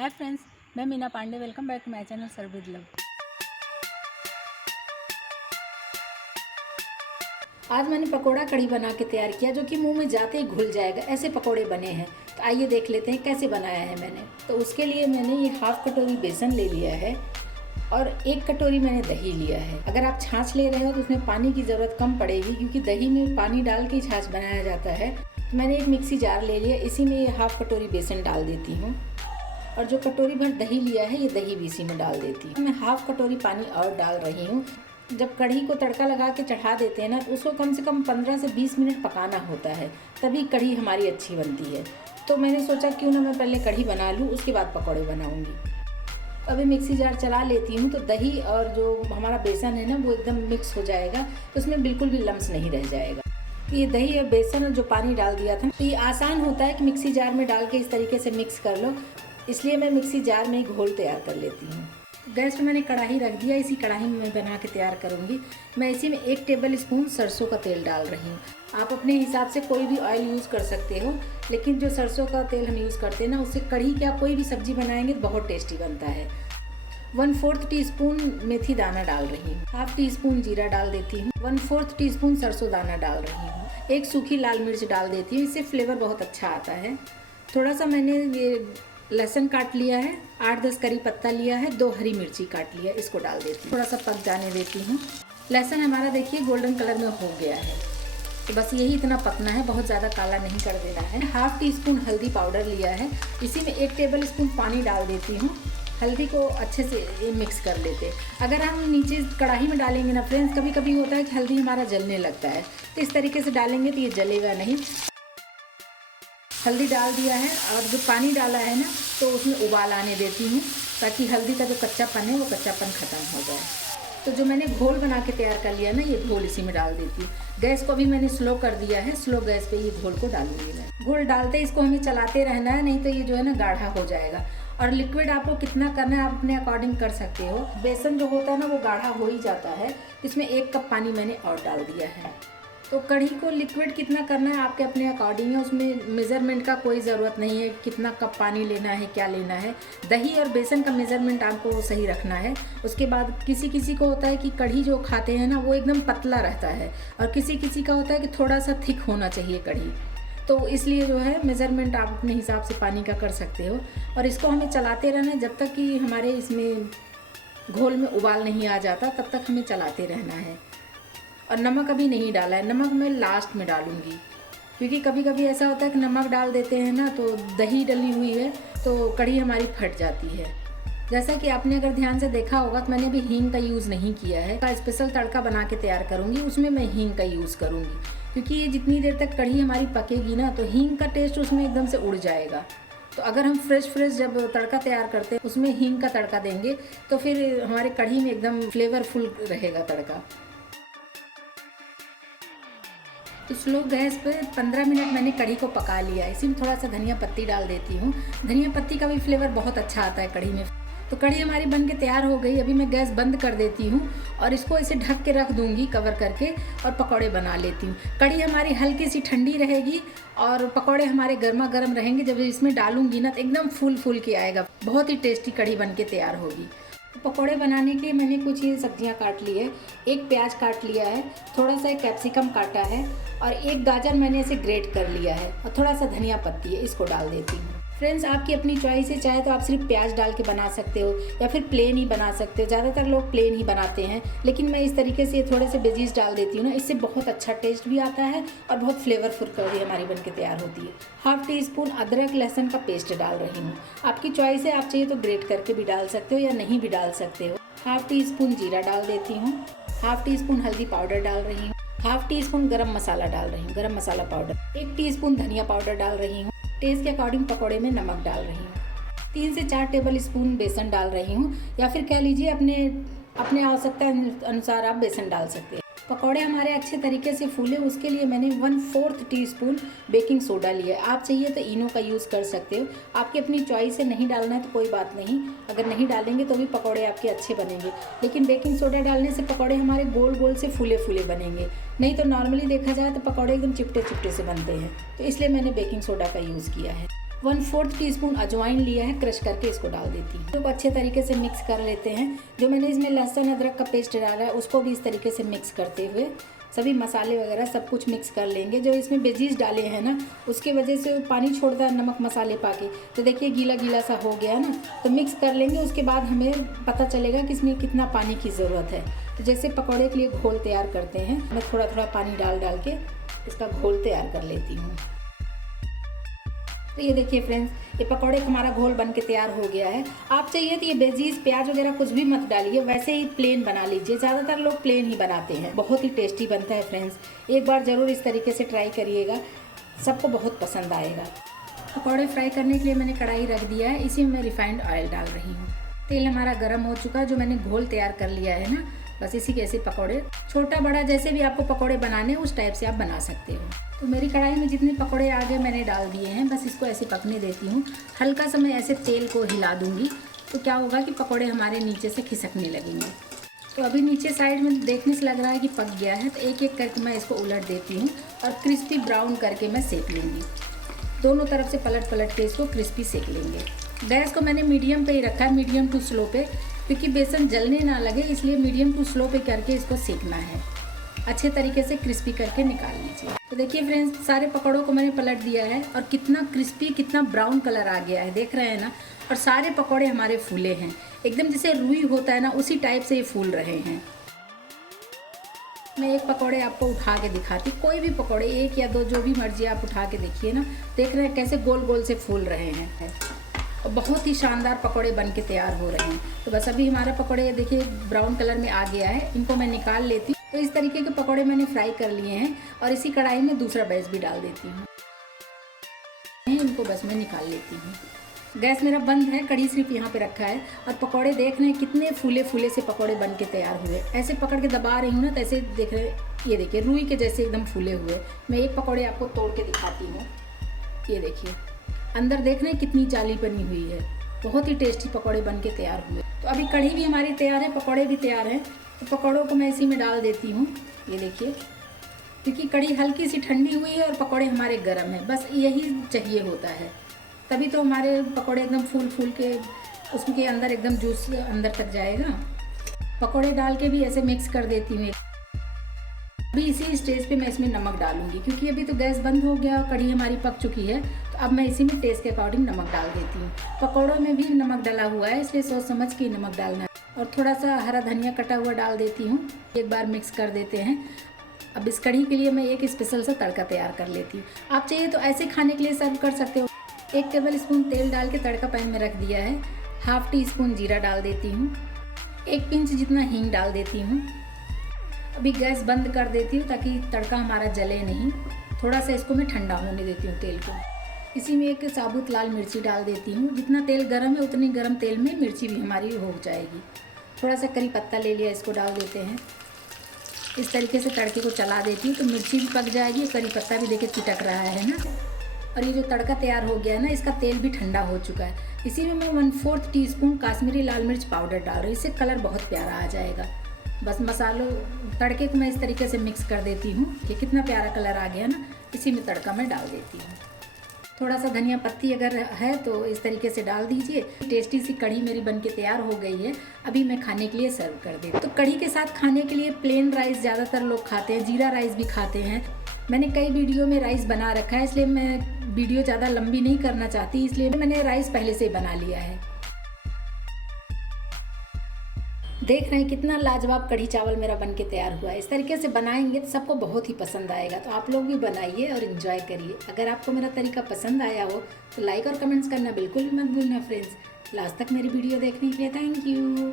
हाय friends, मैं Meena Pandey. Welcome back to my channel serve with love. आज मैंने पकोड़ा कढ़ी बना के तैयार किया, जो कि मुंह में जाते ही घुल जाएगा। ऐसे पकोड़े बने हैं। तो आइए देख लेते हैं कैसे बनाया है मैंने। तो उसके लिए मैंने ये हाफ कटोरी बेसन ले लिया है और 1 कटोरी मैंने दही लिया है। अगर आप छाछ ले रहे हो तो उसमें पानी की ज़रूरत कम पड़ेगी, क्योंकि दही में पानी डाल के छाछ बनाया जाता है। तो मैंने एक मिक्सी जार ले लिया, इसी में ये हाफ कटोरी बेसन डाल देती हूँ और जो कटोरी भर दही लिया है ये दही भी इसी में डाल देती हूँ। मैं हाफ कटोरी पानी और डाल रही हूँ। जब कढ़ी को तड़का लगा के चढ़ा देते हैं ना, तो उसको कम से कम 15 से 20 मिनट पकाना होता है, तभी कढ़ी हमारी अच्छी बनती है। तो मैंने सोचा क्यों ना मैं पहले कढ़ी बना लूँ, उसके बाद पकौड़े बनाऊँगी। अभी मिक्सी जार चला लेती हूँ, तो दही और जो हमारा बेसन है ना वो एकदम मिक्स हो जाएगा, तो उसमें बिल्कुल भी लम्स नहीं रह जाएगा। ये दही और बेसन और जो पानी डाल दिया था, तो ये आसान होता है कि मिक्सी जार में डाल के इस तरीके से मिक्स कर लो, इसलिए मैं मिक्सी जार में ही घोल तैयार कर लेती हूँ। गैस पे मैंने कढ़ाई रख दिया, इसी कढ़ाई में मैं बना के तैयार करूँगी। मैं इसी में 1 टेबल स्पून सरसों का तेल डाल रही हूँ। आप अपने हिसाब से कोई भी ऑयल यूज़ कर सकते हो, लेकिन जो सरसों का तेल हम यूज़ करते हैं ना, उससे कढ़ी क्या कोई भी सब्ज़ी बनाएंगे तो बहुत टेस्टी बनता है। 1/4 टीस्पून मेथी दाना डाल रही हूँ, हाफ टी स्पून जीरा डाल देती हूँ, 1/4 टीस्पून सरसों दाना डाल रही हूँ, 1 सूखी लाल मिर्च डाल देती हूँ, इससे फ्लेवर बहुत अच्छा आता है। थोड़ा सा मैंने ये लहसुन काट लिया है, 8-10 करी पत्ता लिया है, 2 हरी मिर्ची काट लिया, इसको डाल देती हूँ। थोड़ा सा पक जाने देती हूँ। लहसुन हमारा देखिए गोल्डन कलर में हो गया है, तो बस यही इतना पकना है, बहुत ज़्यादा काला नहीं कर देना है। हाफ टी स्पून हल्दी पाउडर लिया है, इसी में 1 टेबल स्पून पानी डाल देती हूँ। हल्दी को अच्छे से मिक्स कर लेते। अगर हम नीचे कढ़ाई में डालेंगे ना फ्रेंड्स, कभी कभी होता है कि हल्दी हमारा जलने लगता है, तो इस तरीके से डालेंगे तो ये जलेगा नहीं। हल्दी डाल दिया है और जो पानी डाला है ना, तो उसमें उबाल आने देती हूँ, ताकि हल्दी का जो कच्चापन है वो कच्चापन ख़त्म हो जाए। तो जो मैंने घोल बना के तैयार कर लिया ना, ये घोल इसी में डाल देती हूँ। गैस को भी मैंने स्लो कर दिया है, स्लो गैस पे ये घोल को डालूंगी मैं। घोल डालते इसको हमें चलाते रहना है, नहीं तो ये जो है ना गाढ़ा हो जाएगा। और लिक्विड आपको कितना करना है आप अपने अकॉर्डिंग कर सकते हो। बेसन जो होता है ना वो गाढ़ा हो ही जाता है, इसमें 1 कप पानी मैंने और डाल दिया है। तो कढ़ी को लिक्विड कितना करना है आपके अपने अकॉर्डिंग है, उसमें मेज़रमेंट का कोई ज़रूरत नहीं है, कितना कप पानी लेना है, क्या लेना है। दही और बेसन का मेज़रमेंट आपको सही रखना है। उसके बाद किसी किसी को होता है कि कढ़ी जो खाते हैं ना वो एकदम पतला रहता है, और किसी किसी का होता है कि थोड़ा सा थिक होना चाहिए कढ़ी। तो इसलिए जो है मेज़रमेंट आप अपने हिसाब से पानी का कर सकते हो। और इसको हमें चलाते रहना है जब तक कि हमारे इसमें घोल में उबाल नहीं आ जाता, तब तक हमें चलाते रहना है। और नमक अभी नहीं डाला है, नमक मैं लास्ट में डालूंगी, क्योंकि कभी कभी ऐसा होता है कि नमक डाल देते हैं ना, तो दही डली हुई है तो कढ़ी हमारी फट जाती है। जैसा कि आपने अगर ध्यान से देखा होगा तो मैंने अभी हींग का यूज़ नहीं किया है। का स्पेशल तड़का बना के तैयार करूँगी, उसमें मैं हींग का यूज़ करूँगी, क्योंकि ये जितनी देर तक कढ़ी हमारी पकेगी ना, तो हींग का टेस्ट उसमें एकदम से उड़ जाएगा। तो अगर हम फ्रेश जब तड़का तैयार करते हैं उसमें हींग का तड़का देंगे, तो फिर हमारे कढ़ी में एकदम फ्लेवरफुल रहेगा तड़का। तो स्लो गैस पे 15 मिनट मैंने कढ़ी को पका लिया है। इसी में थोड़ा सा धनिया पत्ती डाल देती हूँ। धनिया पत्ती का भी फ्लेवर बहुत अच्छा आता है कढ़ी में। तो कढ़ी हमारी बन के तैयार हो गई। अभी मैं गैस बंद कर देती हूँ और इसको ऐसे ढक के रख दूँगी कवर करके, और पकौड़े बना लेती हूँ। कढ़ी हमारी हल्की सी ठंडी रहेगी और पकौड़े हमारे गर्मा गर्म रहेंगे। जब इसमें डालूँगी ना तो एकदम फूल के आएगा, बहुत ही टेस्टी कढ़ी बन के तैयार होगी। पकौड़े बनाने के मैंने कुछ ये सब्जियां काट ली है। 1 प्याज काट लिया है, थोड़ा सा एक कैप्सिकम काटा है, और 1 गाजर मैंने इसे ग्रेट कर लिया है, और थोड़ा सा धनिया पत्ती है, इसको डाल देती हूँ। फ्रेंड्स, आपकी अपनी चॉइस है, चाहे तो आप सिर्फ प्याज डाल के बना सकते हो या फिर प्लेन ही बना सकते हो। ज़्यादातर लोग प्लेन ही बनाते हैं, लेकिन मैं इस तरीके से थोड़े से वेजीज डाल देती हूँ ना, इससे बहुत अच्छा टेस्ट भी आता है और बहुत फ्लेवरफुल कढ़ी हमारी बन के तैयार होती है। हाफ टी स्पून अदरक लहसुन का पेस्ट डाल रही हूँ। आपकी चॉइस है, आप चाहिए तो ग्रेट करके भी डाल सकते हो या नहीं भी डाल सकते हो। हाफ टी स्पून जीरा डाल देती हूँ, हाफ टी स्पून हल्दी पाउडर डाल रही हूँ, हाफ टी स्पून गरम मसाला डाल रही हूँ, गरम मसाला पाउडर, 1 टीस्पून धनिया पाउडर डाल रही हूँ। टेस्ट के अकॉर्डिंग पकौड़े में नमक डाल रही हूँ। 3 से 4 टेबल स्पून बेसन डाल रही हूँ, या फिर कह लीजिए अपने आवश्यकता अनुसार आप बेसन डाल सकते हैं। पकौड़े हमारे अच्छे तरीके से फूले, उसके लिए मैंने 1/4 टीस्पून बेकिंग सोडा लिया है। आप चाहिए तो इनो का यूज़ कर सकते हो, आपकी अपनी चॉइस है। नहीं डालना है तो कोई बात नहीं, अगर नहीं डालेंगे तो भी पकौड़े आपके अच्छे बनेंगे, लेकिन बेकिंग सोडा डालने से पकौड़े हमारे गोल से फूले बनेंगे। नहीं तो नॉर्मली देखा जाए तो पकौड़े एकदम चिपटे से बनते हैं, तो इसलिए मैंने बेकिंग सोडा का यूज़ किया है। 1/4 टीस्पून अजवाइन लिया है, क्रश करके इसको डाल देती हूँ। तो अच्छे तरीके से मिक्स कर लेते हैं। जो मैंने इसमें लहसुन अदरक का पेस्ट डाला है उसको भी इस तरीके से मिक्स करते हुए सभी मसाले वगैरह सब कुछ मिक्स कर लेंगे। जो इसमें वेजीज डाले हैं ना उसकी वजह से पानी छोड़ता है नमक मसाले पाके, तो देखिए गीला गीला सा हो गया ना, तो मिक्स कर लेंगे। उसके बाद हमें पता चलेगा कि इसमें कितना पानी की ज़रूरत है। तो जैसे पकौड़े के लिए घोल तैयार करते हैं, मैं थोड़ा थोड़ा पानी डाल डाल के इसका घोल तैयार कर लेती हूँ। तो ये देखिए फ्रेंड्स, ये पकौड़े का हमारा घोल बन के तैयार हो गया है। आप चाहिए तो ये वेजीज प्याज वगैरह कुछ भी मत डालिए, वैसे ही प्लेन बना लीजिए। ज़्यादातर लोग प्लेन ही बनाते हैं, बहुत ही टेस्टी बनता है फ्रेंड्स। एक बार ज़रूर इस तरीके से ट्राई करिएगा, सबको बहुत पसंद आएगा। पकौड़े फ्राई करने के लिए मैंने कढ़ाई रख दिया है, इसी में मैं रिफाइंड ऑयल डाल रही हूँ। तेल हमारा गर्म हो चुका है। जो मैंने घोल तैयार कर लिया है ना, बस इसी के ऐसे पकौड़े छोटा बड़ा जैसे भी आपको पकौड़े बनाने उस टाइप से आप बना सकते हो। तो मेरी कढ़ाई में जितने पकौड़े आ गए मैंने डाल दिए हैं। बस इसको ऐसे पकने देती हूँ। हल्का सा मैं ऐसे तेल को हिला दूंगी तो क्या होगा कि पकौड़े हमारे नीचे से खिसकने लगेंगे। तो अभी नीचे साइड में देखने से लग रहा है कि पक गया है, तो एक एक करके मैं इसको उलट देती हूँ और क्रिस्पी ब्राउन करके मैं सेक लूँगी। दोनों तरफ से पलट पलट के इसको क्रिस्पी सेक लेंगे। गैस को मैंने मीडियम पे ही रखा है, मीडियम टू स्लो पे, क्योंकि बेसन जलने ना लगे, इसलिए मीडियम टू स्लो पे करके इसको सेकना है। अच्छे तरीके से क्रिस्पी करके निकाल लीजिए। तो देखिए फ्रेंड्स, सारे पकौड़ों को मैंने पलट दिया है और कितना क्रिस्पी, कितना ब्राउन कलर आ गया है, देख रहे हैं ना। और सारे पकौड़े हमारे फूले हैं, एकदम जैसे रुई होता है ना उसी टाइप से ये फूल रहे हैं। मैं एक पकौड़े आपको उठा के दिखाती, कोई भी पकौड़े एक या दो जो भी मर्जी आप उठा के देखिए ना, देख रहे हैं कैसे गोल गोल से फूल रहे हैं और बहुत ही शानदार पकौड़े बन के तैयार हो रहे हैं। तो बस अभी हमारा पकौड़े देखिए ब्राउन कलर में आ गया है, इनको मैं निकाल लेती हूँ। तो इस तरीके के पकौड़े मैंने फ्राई कर लिए हैं और इसी कढ़ाई में दूसरा बैच भी डाल देती हूँ। इनको बस मैं निकाल लेती हूँ। गैस मेरा बंद है, कढ़ी सिर्फ यहाँ पे रखा है और पकौड़े देख रहे हैं कितने फूले फूले से पकौड़े बन के तैयार हुए। ऐसे पकड़ के दबा रही हूँ ना तो ऐसे देख रहे, ये देखिए रुई के जैसे एकदम फूले हुए। मैं एक पकौड़े आपको तोड़ के दिखाती हूँ। ये देखिए अंदर देख रहे हैं कितनी जाली बनी हुई है, बहुत ही टेस्टी पकौड़े बन के तैयार हुए। तो अभी कढ़ी भी हमारी तैयार है, पकौड़े भी तैयार हैं। तो पकौड़ों को मैं इसी में डाल देती हूँ। ये देखिए, क्योंकि कढ़ी हल्की सी ठंडी हुई है और पकौड़े हमारे गर्म हैं, बस यही चाहिए होता है, तभी तो हमारे पकौड़े एकदम फूल फूल के उसके अंदर एकदम जूस अंदर तक जाएगा। पकौड़े डाल के भी ऐसे मिक्स कर देती हूँ। अभी इसी स्टेज पे मैं इसमें नमक डालूंगी, क्योंकि अभी तो गैस बंद हो गया और कढ़ी हमारी पक चुकी है। तो अब मैं इसी में टेस्ट के अकॉर्डिंग नमक डाल देती हूँ। पकौड़ों में भी नमक डाला हुआ है, इसलिए सोच समझ के नमक डालना है। और थोड़ा सा हरा धनिया कटा हुआ डाल देती हूँ। एक बार मिक्स कर देते हैं। अब इस कढ़ी के लिए मैं एक स्पेशल सा तड़का तैयार कर लेती हूँ। आप चाहिए तो ऐसे खाने के लिए सर्व कर सकते हो। 1 टेबल स्पून तेल डाल के तड़का पैन में रख दिया है। ½ टीस्पून जीरा डाल देती हूँ। 1 पिंच जितना हींग डाल देती हूँ। अभी गैस बंद कर देती हूँ ताकि तड़का हमारा जले नहीं। थोड़ा सा इसको मैं ठंडा होने देती हूँ तेल को। इसी में एक साबुत लाल मिर्ची डाल देती हूँ। जितना तेल गर्म है उतनी गर्म तेल में मिर्ची भी हमारी हो जाएगी। थोड़ा सा करी पत्ता ले लिया, इसको डाल देते हैं। इस तरीके से तड़के को चला देती हूँ तो मिर्ची भी पक जाएगी, करी पत्ता भी देखिए चिटक रहा है ना। और ये जो तड़का तैयार हो गया है ना, इसका तेल भी ठंडा हो चुका है। इसी में मैं 1/4 टीस्पून काश्मीरी लाल मिर्च पाउडर डाल रही हूँ, इससे कलर बहुत प्यारा आ जाएगा। बस मसालों तड़के को मैं इस तरीके से मिक्स कर देती हूँ कि कितना प्यारा कलर आ गया ना। इसी में तड़का मैं डाल देती हूँ। थोड़ा सा धनिया पत्ती अगर है तो इस तरीके से डाल दीजिए। टेस्टी सी कढ़ी मेरी बनके तैयार हो गई है। अभी मैं खाने के लिए सर्व कर देती हूँ। तो कढ़ी के साथ खाने के लिए प्लेन राइस ज़्यादातर लोग खाते हैं, जीरा राइस भी खाते हैं। मैंने कई वीडियो में राइस बना रखा है, इसलिए मैं वीडियो ज़्यादा लंबी नहीं करना चाहती, इसलिए मैंने राइस पहले से ही बना लिया है। देख रहे हैं कितना लाजवाब कढ़ी चावल मेरा बनके तैयार हुआ है। इस तरीके से बनाएंगे तो सबको बहुत ही पसंद आएगा। तो आप लोग भी बनाइए और इन्जॉय करिए। अगर आपको मेरा तरीका पसंद आया हो तो लाइक और कमेंट्स करना बिल्कुल भी मत भूलना फ्रेंड्स। लास्ट तक मेरी वीडियो देखने के लिए थैंक यू।